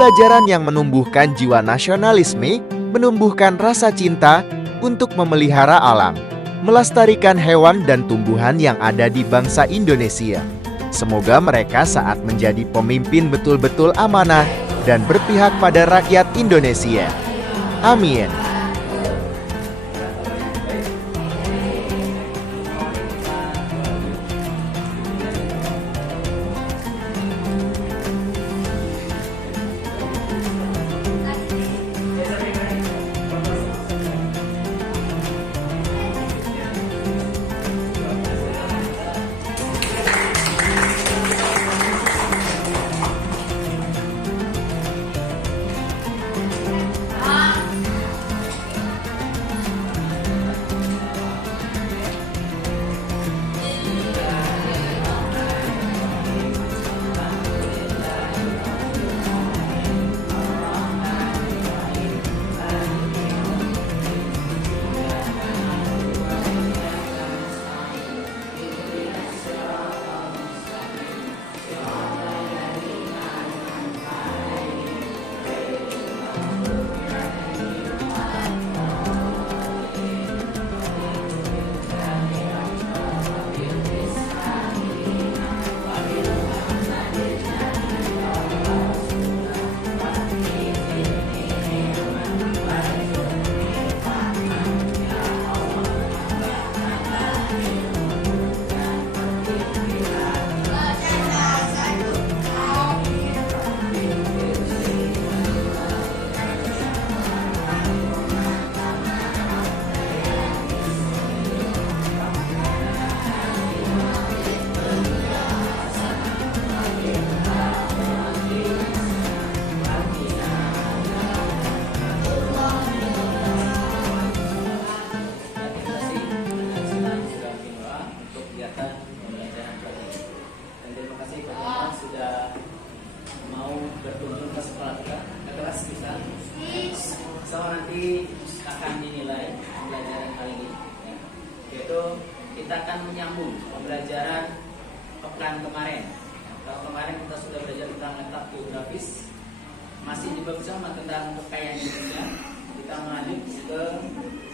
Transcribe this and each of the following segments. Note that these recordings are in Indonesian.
pembelajaran yang menumbuhkan jiwa nasionalisme, menumbuhkan rasa cinta untuk memelihara alam, melestarikan hewan dan tumbuhan yang ada di bangsa Indonesia. Semoga mereka saat menjadi pemimpin betul-betul amanah dan berpihak pada rakyat Indonesia. Amin. Sudah mau berkunjung ke sekolah kita, ke kelas kita. So nanti akan dinilai pembelajaran kali ini, ya. Yaitu kita akan menyambung pembelajaran pekan kemarin. Kalau kemarin kita sudah belajar tentang letak geografis, masih di bab sama tentang kekayaan Indonesia. Kita melanjut ke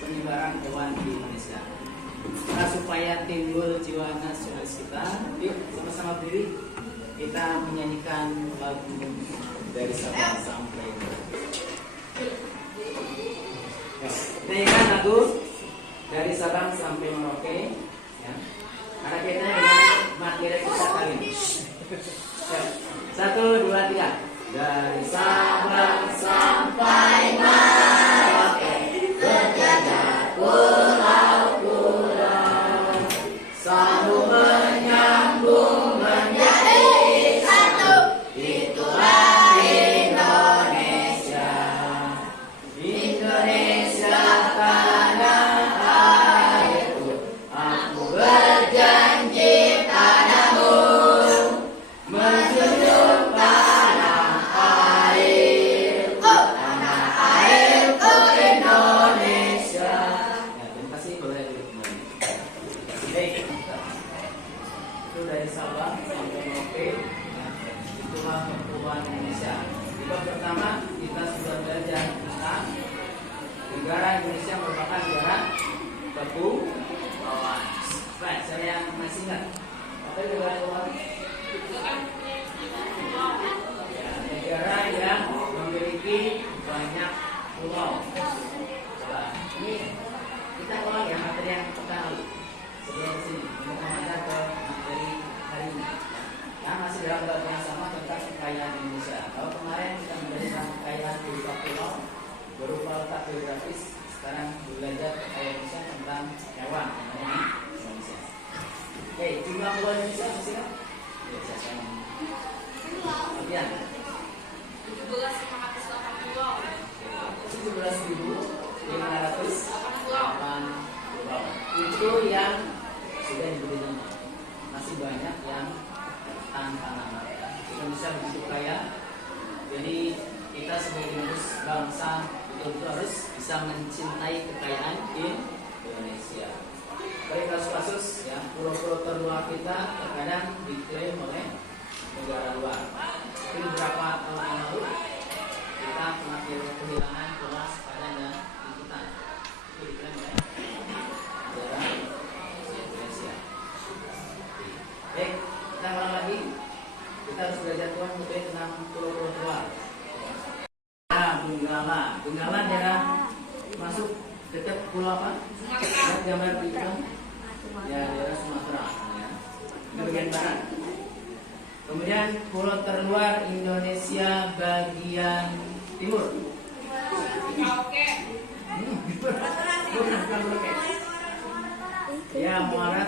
penyebaran hewan di Indonesia. Nah, supaya timbul jiwa nasionalis kita, yuk sama-sama berdiri. Kita menyanyikan lagu dari Sabang sampai Merauke. Kita nyanyikan lagu dari Sabang sampai Merauke, ya. Karena kita dengan materi kita kali ini. 1, 2, 3. Dari Sabang sampai Merauke, berjajar pulau-pulau, sambung menyambung menjadi satu. Itulah Indonesia, Indonesia tanah airku. Aku berjanji padamu, menjunjung tanah airku, tanah airku Indonesia. Ya, terima kasih, boleh duduk kembali. Baik. Itu dari Sabang sampai Merauke, ya, itulah pertumbuhan Indonesia. Di bab pertama kita sudah belajar tentang negara Indonesia merupakan negara kepulauan. Baik, saya yang masih ingat apa itu negara kepulauan? Ya, negara yang memiliki banyak pulau. Coba, ini kita ulang ya materi yang kita lalu. Sebelum sini, untuk mengajar ke materi hari ini. Ya, masih dalam bab yang sama tentang kekayaan Indonesia. Kalau kemarin kita belajar kekayaan berupa pulau, berupa letak geografis. Sekarang belajar kekayaan Indonesia tentang hewan yang ada di Indonesia. Oke, jumlah pulau Indonesia masih kan? Ya, saya sama. Kemudian 17.580 pulau. Itu yang sudah diberi nama. Masih banyak yang tantangan. Indonesia begitu kaya. Jadi kita sebagai bangsa betul-betul harus bisa mencintai kekayaan Indonesia. Baik, kasus-kasus ya, pulau-pulau terluar kita terkadang diklaim oleh negara luar. Ini beberapa tahun yang lalu Donggala. Donggala daerah masuk dekat pulau apa? Lihat gambar di itu. Ya, daerah Sumatera. Ya. Itu bagian barat. Kemudian pulau terluar Indonesia bagian timur. Ya, Muara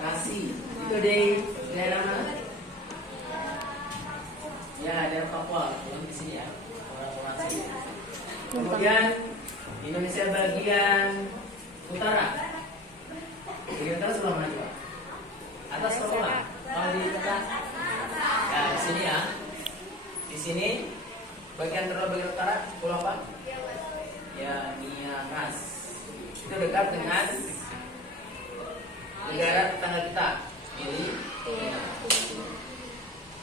Kasih. Itu di daerah mana? Ya, daerah Papua. Yang di sini ya. Orang-orang sini. Kemudian Indonesia bagian utara. Bagian utara sebelah mana juga? Atas ke bawah. Kalau di tengah. Ya, di sini ya. Di sini bagian terluar bagian utara pulau apa? Ya, Nias. Itu dekat dengan negara tetangga kita. Ini.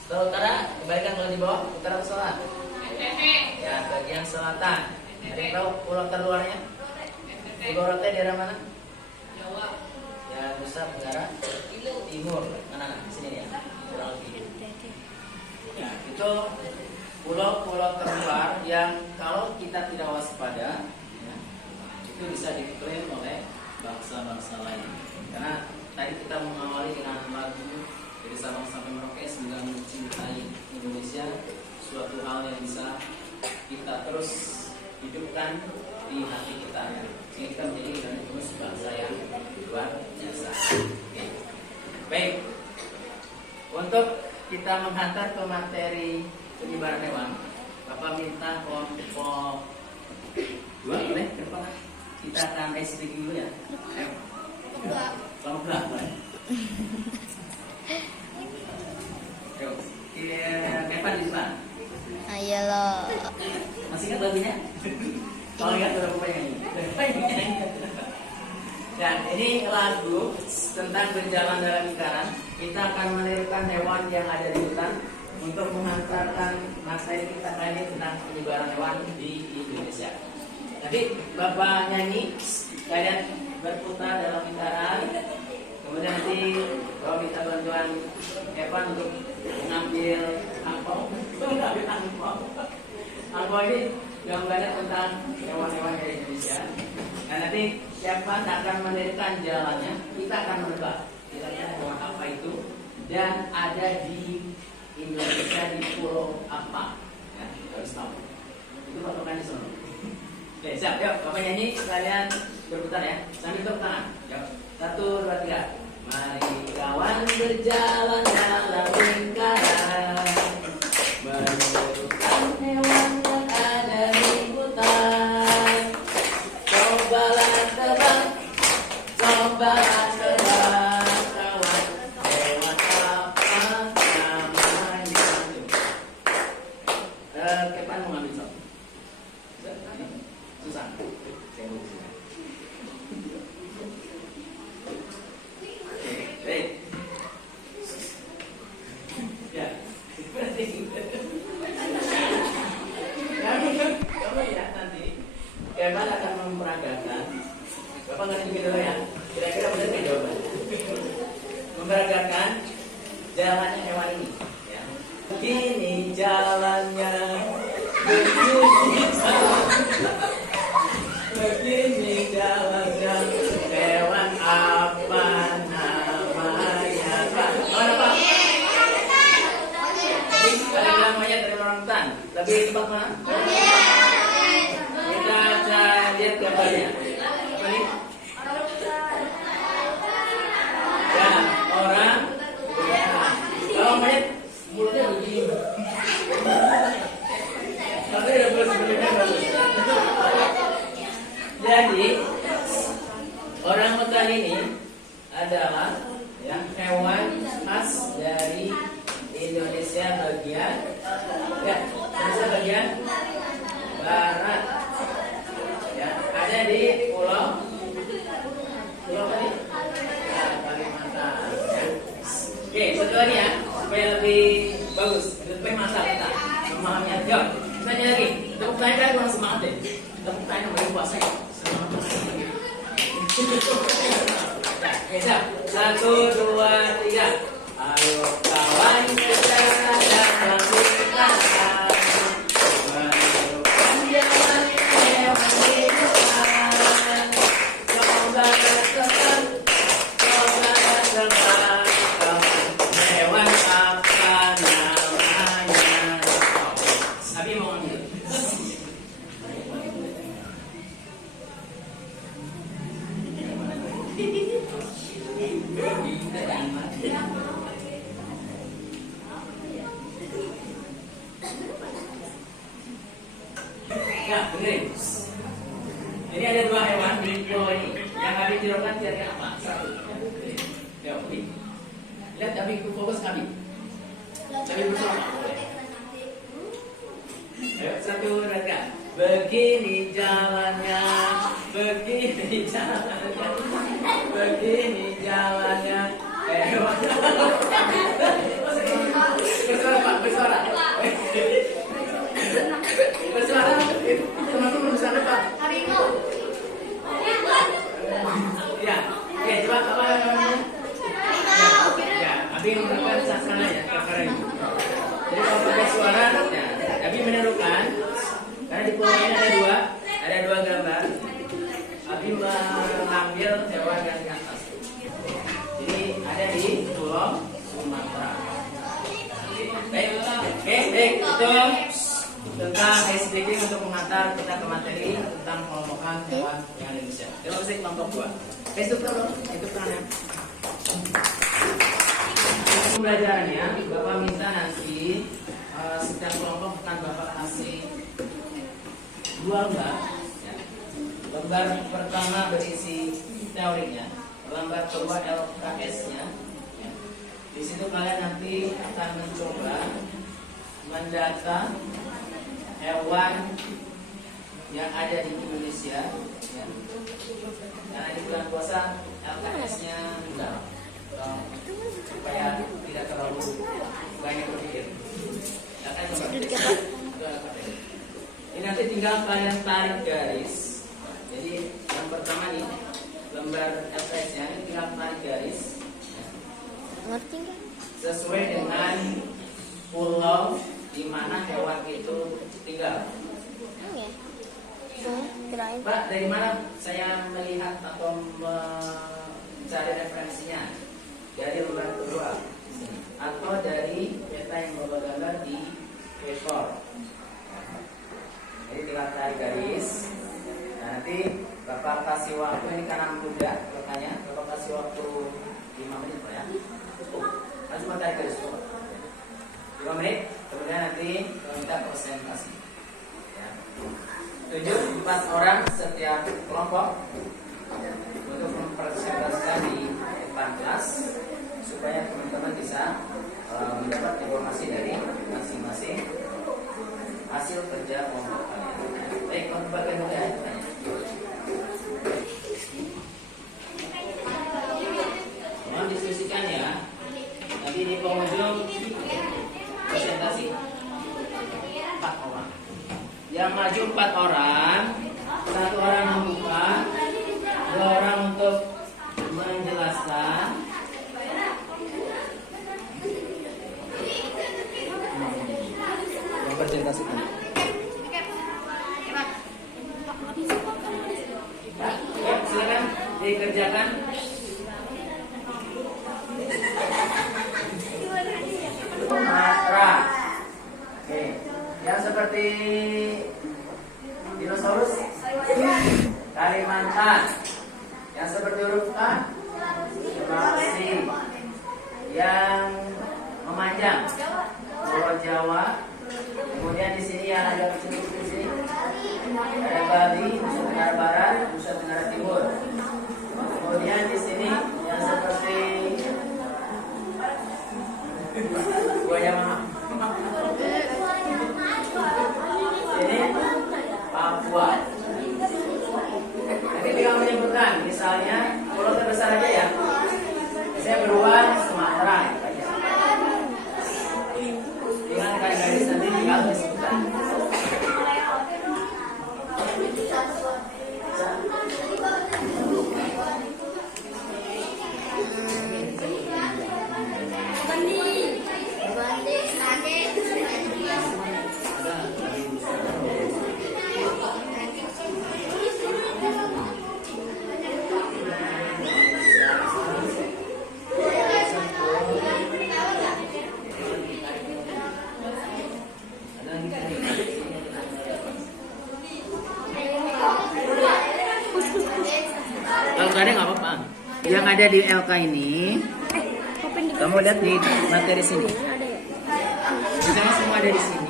Setelah utara, kembalikan kalau di bawah, utara ke selatan. Ya, bagian selatan. Ada yang tahu pulau terluarnya? Pulau Rote daerah mana? Jawa. Ya, Nusa Tenggara Timur. Mana? Di sini ya. Kurang lebih. Ya, itu pulau-pulau terluar yang kalau kita tidak waspada, ya, itu bisa diklaim oleh bangsa-bangsa lain. Karena tadi kita mengawali dengan lagu dari Sabang sampai Merauke, semoga mencintai Indonesia, suatu hal yang bisa kita terus hidupkan di hati kita, ya. Sehingga kita menjadi Indonesia bangsa yang luar biasa. Oke. Baik, untuk kita menghantar ke materi penyebaran hewan, Bapak minta kelompok 2 boleh ke depan. Kita akan SD dulu ya. Kelompok 2 boleh. Yuk, Kevin di depan. Ayo lo. Masih ingat lagunya? Kalau ingat udah lupa nyanyi. Dan ini lagu tentang berjalan dalam lingkaran. Kita akan menirukan hewan yang ada di hutan untuk menghantarkan materi kita kali ini tentang penyebaran hewan di Indonesia. Nanti Bapak nyanyi, kalian berputar dalam lingkaran. Kemudian nanti Bapak minta bantuan Evan untuk mengambil angpau. Angpau ini gambarnya tentang hewan-hewan dari Indonesia. Nah, nanti Evan akan mendirikan jalannya. Kita akan menebak kira-kira hewan apa itu dan ada di Indonesia di pulau apa? Ya, harus tahu. Itu patokannya semua. Oke, siap. Yuk, Bapak nyanyi, kalian berputar ya. Sambil tepuk tangan. Yuk. 1, 2, 3. Mari kawan berjalan dalam lingkaran, menirukan hewan yang ada di hutan. Cobalah tebak, cobalah tebak, kawan, hewan apa namanya? Kepan mau ngambil sok? Susah. Saya mau sini. Baik. Ya. Kamu ya nanti Kemal akan memperagakan. Bapak ngerti dikit dulu ya. Kira-kira benar nggak jawabannya? Memperagakan jalannya hewan ini. Ya. Begini jalannya. Begini jalannya. Hewan apa namanya? Pak, mana Pak? Ada namanya dari orang hutan. Lebih cepat mana? Kita lihat gambarnya. Apa nih? Ya, orang. Kalau melihat mulutnya begini. Tapi ada sebenarnya bagus. Jadi orang hutan ini adalah yang hewan khas dari Indonesia bagian Indonesia bagian barat. Ya, ada di pulau apa nih? Ya, Kalimantan. Ya. Oke, satu lagi ya, supaya lebih bagus, lebih mantap kita memahaminya. Yuk, kita nyanyi lagi. Tepuk tangan kan kurang semangat deh. Tepuk tangan yang paling puasa ya. Semangat. Ya, oke, siap. 1, 2, 3. Ayo kawan berjalan dalam lingkaran, menirukan jalan Abi mau ambil. Ya, dengerin. Ini ada dua hewan di pulau ini. Yang Abi tirukan kira-kira apa? Satu. Ya, Abi. Lihat Abi, fokus Abi. Abi bersama. Ayo, satu, dua, tiga. Begini jalannya, begini jalannya, begini jalannya. Bersuara Pak, bersuara. Bersuara. Teman-teman bersuara Pak. Ya, oke, coba apa namanya? Ya, Abi menggunakan sana ya, kakak ini. Jadi kalau pakai suara, ya, Abi menirukan. Karena di pulau ini ada dua gambar. Abi mengambil hewan yang di atas. Jadi ada di Pulau Sumatera. Baik, itu tentang SDG untuk mengantar kita ke materi tentang pengelompokan hewan yang ada di Indonesia. Terima kasih kelompok 2. Itu perannya. Pembelajarannya, Bapak minta nanti setiap kelompok akan Bapak kasih 2 lembar. Ya. Lembar pertama berisi teorinya, lembar kedua LKS-nya. Ya. Di situ kalian nanti akan mencoba mendata hewan yang ada di Indonesia. Ya. Karena di bulan puasa LKS-nya rendah, supaya tidak terlalu banyak berpikir. Ini nanti tinggal kalian tarik garis. Jadi yang pertama nih lembar LKS-nya ini tinggal tarik garis. Sesuai dengan pulau di mana hewan itu tinggal. Pak, dari mana saya melihat atau mencari referensinya? Dari lembar kedua atau dari peta yang Bapak gambar di A4. Jadi tinggal tarik garis. Nah, nanti Bapak kasih waktu ini karena mudah makanya Bapak kasih waktu 5 menit Pak ya. Langsung tarik garis 5 menit. Kemudian nanti kita presentasi. Ya. 4 orang setiap kelompok untuk mempresentasikan di depan kelas supaya teman-teman bisa mendapat informasi dari masing-masing hasil kerja kelompok kalian. Baik, untuk bagian muda tanya. Mohon diskusikan ya. Nanti di penghujung presentasi 4 orang. Yang maju 4 orang, 1 orang membuka, 2 orang untuk menjelaskan. Presentasikan. Silakan dikerjakan. Sumatera. Oke, yang seperti dinosaurus. Kalimantan. Yang seperti huruf K. Sulawesi. Yang memanjang. Pulau Jawa. Kemudian di sini yang ada di sini ada Bali, Nusa Tenggara Barat, Nusa Tenggara Timur. Kemudian di sini yang seperti buaya mama. Ini Papua. Nanti tinggal menyebutkan, misalnya pulau terbesar aja ya. Saya beruang Sumatera. Tinggal garis nanti tinggal disebutkan. yang ada di LK ini, kamu lihat di materi sini. Misalnya semua ada di sini.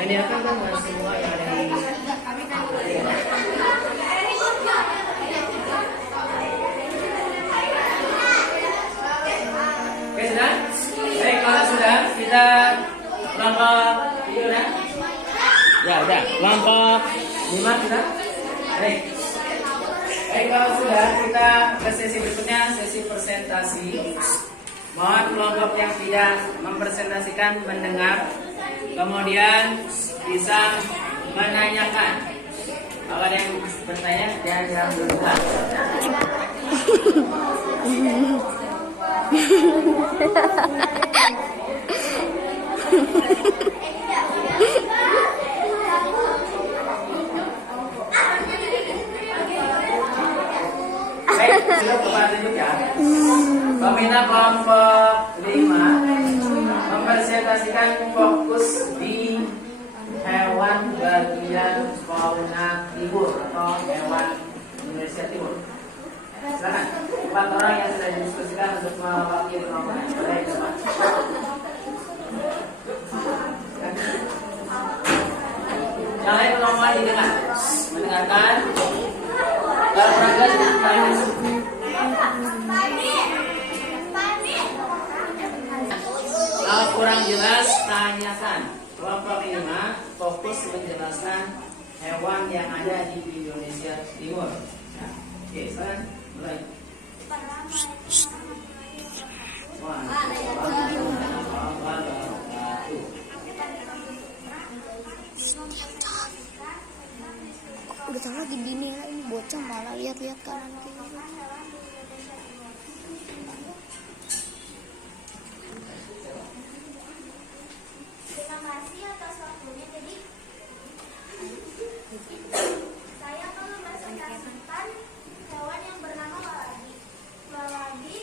Yang di LK kan nggak semua yang ada di. Oke sudah? Baik, kalau sudah kita kelompok ini udah? Ya udah, kelompok 5 sudah? Baik. Baik, kalau sudah kita ke sesi berikutnya, sesi presentasi. Mohon kelompok yang tidak mempresentasikan mendengar, kemudian bisa menanyakan. Kalau ada yang bertanya, jangan dulu. Baik, sudah kepada ya. Pembina kelompok 5 mempresentasikan fokus di hewan bagian fauna timur atau hewan Indonesia Timur. Silakan, 4 orang yang sudah didiskusikan untuk mewakili kelompok. Baik, teman. Yang lain kelompok didengar, mendengarkan. Kalau progres tanya. Kalau kurang jelas tanyakan. Kelompok 5 fokus menjelaskan hewan yang ada di Indonesia Timur. Nah, oke, sekarang mulai. Udah tahu lagi dini ya, ini bocah malah lihat-lihat kanan kiri. Terima kasih atas waktunya. Jadi saya akan mempresentasikan hewan yang bernama walabi. Walabi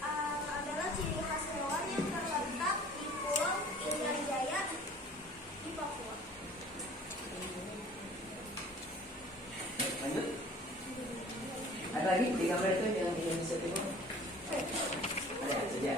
adalah ciri khas hewan yang terletak di Pulau Irian Jaya di Papua. Lanjut. Ada lagi di gambar itu yang di Indonesia Timur? Ada saja.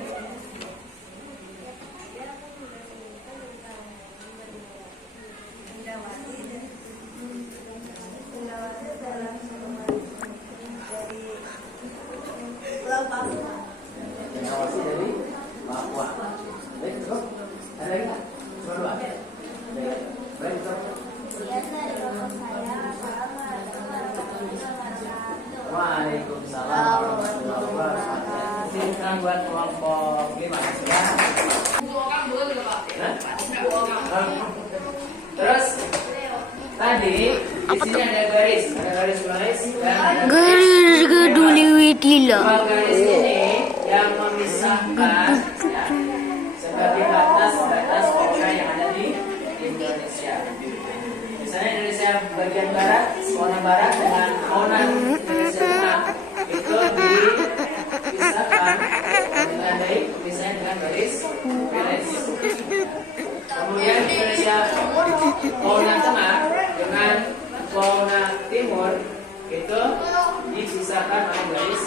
Cendrawasih dari Papua. Baik, cukup. Ada lagi nggak? Cuma 2. Baik, cukup. Sekian dari kelompok saya. Assalamualaikum warahmatullahi wabarakatuh. Waalaikumsalam warahmatullahi wabarakatuh. Silakan buat kelompok 5 ya. Terus tadi di sini ada garis dan ada Garis geduli witila. dua garis ini yang memisahkan ya, sebagai batas-batas fauna yang ada di Indonesia. Misalnya Indonesia bagian barat, fauna barat dengan fauna Indonesia tengah itu dipisahkan dengan baik, misalnya dengan garis. Kemudian Indonesia fauna tengah dengan fauna timur itu dipisahkan oleh garis.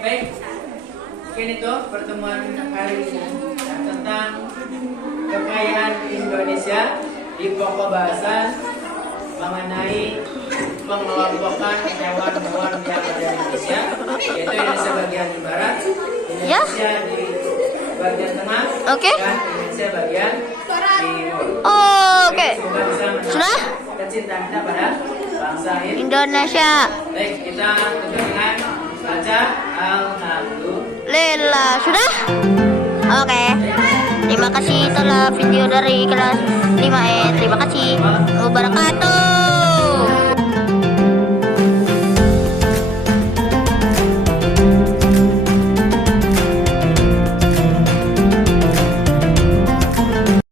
Baik, mungkin itu pertemuan hari ini tentang kekayaan Indonesia di pokok bahasan mengenai pengelompokan hewan-hewan yang ada di Indonesia, yaitu Indonesia bagian barat, Indonesia di bagian tengah, Oke. dan Indonesia bagian timur. Oke. Semoga bisa Sudah? menambah kecintaan kita pada bangsa Indonesia. Baik, kita tutup dengan baca Alhamdulillah. Sudah? Oke. Terima kasih telah video dari kelas 5E. Terima kasih. Wabarakatuh.